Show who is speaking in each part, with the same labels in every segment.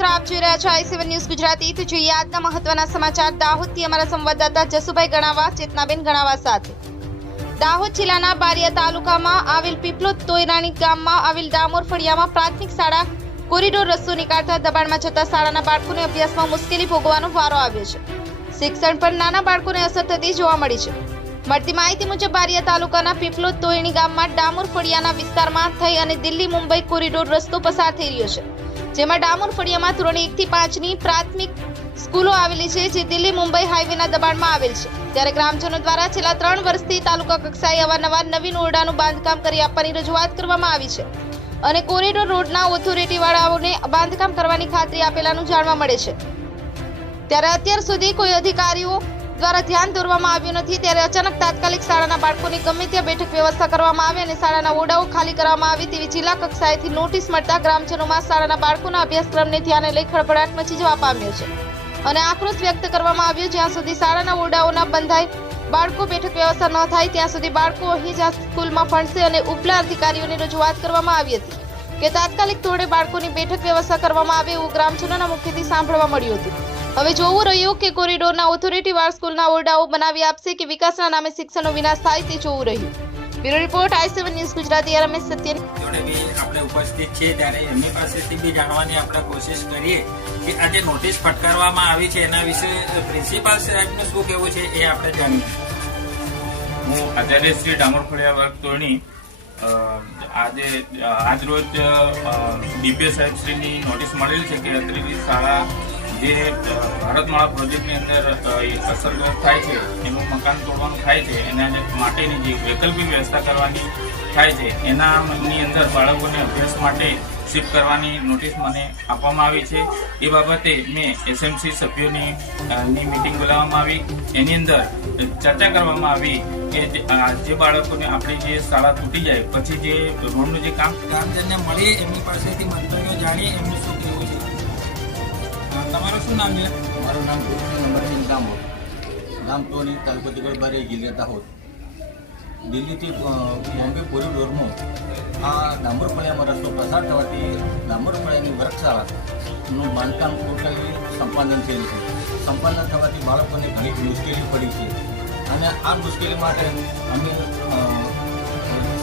Speaker 1: મિત્રો આપ જોઈ રહ્યા છો આઈ સેવન ન્યૂઝ ગુજરાતી. તો જોઈએ આજના મહત્વના સમાચાર. દાહોદથી અમારા સંવાદદાતા જસુભાઈ ગણાવા, ચેતનાબેન ગણાવા સાથે. દાહોદ જિલ્લાના બારિયા તાલુકામાં આવેલ પીપલોદ તોયરાણી ગામમાં આવેલ ડામોર ફળિયામાં પ્રાથમિક શાળા કોરિડોર રસ્તો નીકાળતા દબાણમાં જતા શાળાના બાળકોને અભ્યાસમાં મુશ્કેલી ભોગવાનો વારો આવ્યો છે. શિક્ષણ પર નાના બાળકોને અસર થતી જોવા મળી છે. મળતી માહિતી મુજબ, બારિયા તાલુકાના પીપલોદ તોયણી ગામમાં ડામોર ફળિયાના વિસ્તારમાં થઈ અને દિલ્હી મુંબઈ કોરિડોર રસ્તો પસાર થઈ રહ્યો છે. જેમાં ડામોર ફળિયામાં ધોરણ એકથી પાંચની પ્રાથમિક સ્કૂલો આવેલી છે, જે દિલ્હી મુંબઈ હાઈવેના દબાણમાં આવેલ છે. ત્યારે ગ્રામજનો દ્વારા છેલ્લા ત્રણ વર્ષથી તાલુકા કક્ષાએ અવારનવાર નવીન ઓરડાનું બાંધકામ કરી આપવાની રજૂઆત કરવામાં આવી છે અને કોરિડોર રોડના ઓથોરિટી વાળાઓને બાંધકામ કરવાની ખાતરી આપેલાનું જાણવા મળે છે. ત્યારે અત્યાર સુધી કોઈ અધિકારીઓ દ્વારા ધ્યાન દોરવામાં આવ્યું નથી, ત્યારે અચાનક તાત્કાલિક શાળાના બાળકોની ગમે ત્યાં બેઠક વ્યવસ્થા કરવામાં આવી અને શાળાના ઓરડાઓ ખાલી કરવામાં આવી તેવી જિલ્લા કક્ષાએથી નોટિસ મળતા ગ્રામજનોમાં શાળાના બાળકોના અભ્યાસક્રમને ધ્યાને લઈ ખળભળાટ મચી જવા પામ્યો છે. અને આક્રોશ વ્યક્ત કરવામાં આવ્યો, જ્યાં સુધી શાળાના ઓરડાઓના બંધાય બાળકો બેઠક વ્યવસ્થા ન થાય, ત્યાં સુધી બાળકો અહીં જ આ સ્કૂલમાં ભણશે અને ઉપલા અધિકારીઓની રજૂઆત કરવામાં આવી હતી. કે તાત્કાલિક ધોરણે બાળકોની બેઠક વ્યવસ્થા કરવામાં આવે એવું ગ્રામજનોના મુખ્યથી સાંભળવા મળ્યું હતું. હવે જોવું રહ્યું કે કોરિડોરના ઓથોરિટી વાર સ્કૂલના ઓરડાઓ બનાવી આપશે કે વિકાસના નામે શિક્ષણનો વિનાશ થાય તે જોવું રહ્યું. Bureau report I seven news Gujarati Ramesh સત્યની.
Speaker 2: જોડે બી આપણે ઉપસ્થિત છીએ ત્યારે એમની પાસેથી બી જાણવાની આપણે કોશિશ કરીએ કે આ જે નોટિસ ફટકારવામાં આવી છે. એના વિશે પ્રિન્સિપાલ સાહેબનું શું કહેવું છે એ આપણે જાણીએ.
Speaker 3: હું આચાર્ય શ્રી ડામરફળિયા વર્ગ તોરણી આજે આજરોજ ડીપીએસ સાહેબ શ્રીની નોટિસ મળેલી છે કે અત્રેની શાળા જે ભારતમાળા પ્રોજેક્ટની અંદર અસરગ્રસ્ત થાય છે, એનું મકાન તોડવાનું થાય છે, એના માટેની જે વૈકલ્પિક વ્યવસ્થા કરવાની થાય છે એનાની અંદર બાળકોને અભ્યાસ માટે શિફ્ટ કરવાની નોટિસ મને આપવામાં આવી છે. એ બાબતે મેં એસએમસી સભ્યોની મિટિંગ બોલાવવામાં આવી. એની અંદર ચર્ચા કરવામાં આવી. કે જે- આ જે બાળકોને આપણે જે શાળા તૂટી જાય પછી જે રોડનું જે કામ
Speaker 2: ગ્રામજનને મળીએ એમની પાસેથી મંતવ્યો જાણીએ એમનું શું કહેવું છે? તમારું શું નામ છે?
Speaker 4: મારું નામ કૃષ્ણ નંબરસિંહ હોત ગામ ટોની તાલુકો દિગડબારી જિલ્લા દાહોદ. દિલ્હીથી બોમ્બે પૂરી કોરિડોરમાં આ ડામરફળિયામાં રસ્તો પસાર થવાથી ડામરફળિયાની વર્ગશાળાનું બાંધકામ ટોટલી સંપાદન થયેલું છે. સંપાદન થવાથી બાળકોને ઘણી મુશ્કેલી પડી છે. અને આ મુશ્કેલી માટે અમે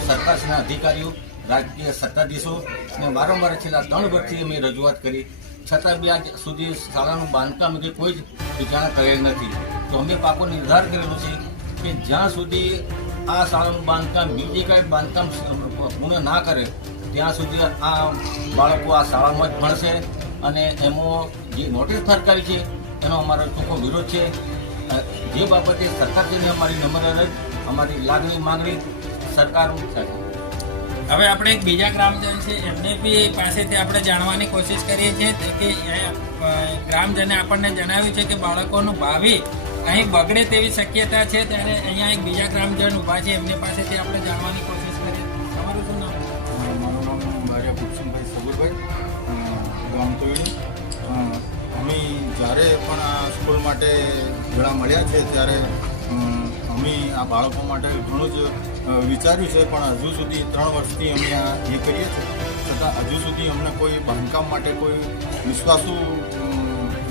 Speaker 4: સરકારશ્રીના અધિકારીઓ, રાજકીય સત્તાધીશો અને વારંવાર છેલ્લા ત્રણ વર્ષથી અમે રજૂઆત કરી. છતાં બી આજ સુધી શાળાનું બાંધકામ કે કોઈ જ વિચારણા કરેલ નથી. તો અમે પાકો નિર્ધાર કરેલો છે કે જ્યાં સુધી આ શાળાનું બાંધકામ બીજી કાંઈ બાંધકામ પૂર્ણ ના કરે, ત્યાં સુધી આ બાળકો આ શાળામાં જ ભણશે અને એમાં જે નોટિસ ફરકાવી છે એનો અમારો ચોખ્ખો વિરોધ છે. જે બાબતે સરકારશ્રીને અમારી નમ્ર અરજ અમારી લાગણી માંગણી સરકાર
Speaker 2: હવે આપણે એક બીજા ગ્રામજન છે એમને બી પાસેથી આપણે જાણવાની કોશિશ કરીએ છીએ કે એ, ગ્રામજને આપણને જણાવ્યું છે કે બાળકોનું ભાવિ અહીં બગડે તેવી શક્યતા છે ત્યારે અહીંયા એક બીજા ગ્રામજન ઊભા છે એમની પાસેથી આપણે જાણવાની કોશિશ કરીએ. તમારું શું નામ?
Speaker 5: મારું નામ મારિયા ભૂષણભાઈ સગુરભાઈ. ગામ તોયણી અમે જ્યારે પણ આ સ્કૂલ માટે જોડા મળ્યા છે ત્યારે, અમે આ બાળકો માટે ઘણું જ વિચાર્યું છે, પણ હજુ સુધી ત્રણ વર્ષથી અમે આ એ કરીએ છીએ. છતાં હજુ સુધી અમને કોઈ બાંધકામ માટે કોઈ વિશ્વાસુ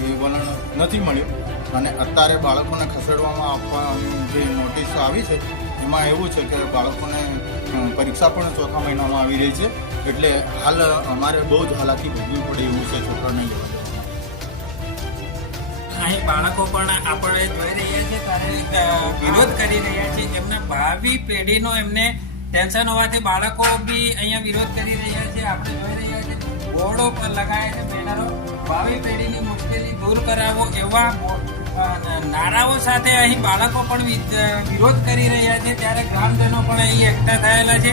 Speaker 5: એ વલણ નથી મળ્યું. અને અત્યારે બાળકોને ખસેડવામાં આપવાની જે નોટિસ આવી છે, એમાં એવું છે કે બાળકોને પરીક્ષા પણ ચોથા મહિનામાં આવી રહી છે. એટલે હાલ અમારે બહુ જ હાલાકી ભોગવી પડે એવું છે, છોકરાને જવા.
Speaker 2: અહીં બાળકો પણ આપણે જોઈ રહ્યા છે ત્યારે વિરોધ કરી રહ્યા છે. એમના ભાવિ પેઢીનો એમને ટેન્શન હોવાથી બાળકો બી અહીંયા વિરોધ કરી રહ્યા છે. આપણે જોઈ રહ્યા છે, બોર્ડો પર લગાયા છે બેનરો. ભાવિ પેઢીની મુશ્કેલી દૂર કરાવો એવા નારાઓ સાથે અહીં બાળકો પણ વિરોધ કરી રહ્યા છે. ત્યારે ગ્રામજનો પણ અહીં એકઠા થયેલા છે.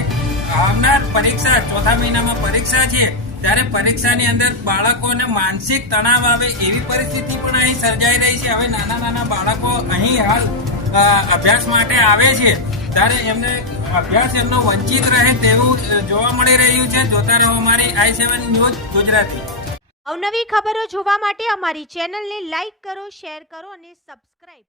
Speaker 2: આવનાર પરીક્ષા, ચોથા મહિનામાં પરીક્ષા છે. ત્યારે પરીક્ષાની અંદર બાળકોને માનસિક તણાવ આવે એવી પરિસ્થિતિ પણ અહીં સર્જાઈ રહી છે. હવે નાના નાના બાળકો અહીં હાલ અભ્યાસ માટે આવે છે. ત્યારે એમને અભ્યાસ એમનો વંચિત રહે તેવું જોવા મળી રહ્યું છે. જોતા રહો અમારી આઈ સેવન ન્યૂઝ ગુજરાતી.
Speaker 6: અવનવી ખબરો જોવા માટે અમારી ચેનલને લાઈક કરો, શેર કરો અને સબસ્ક્રાઇબ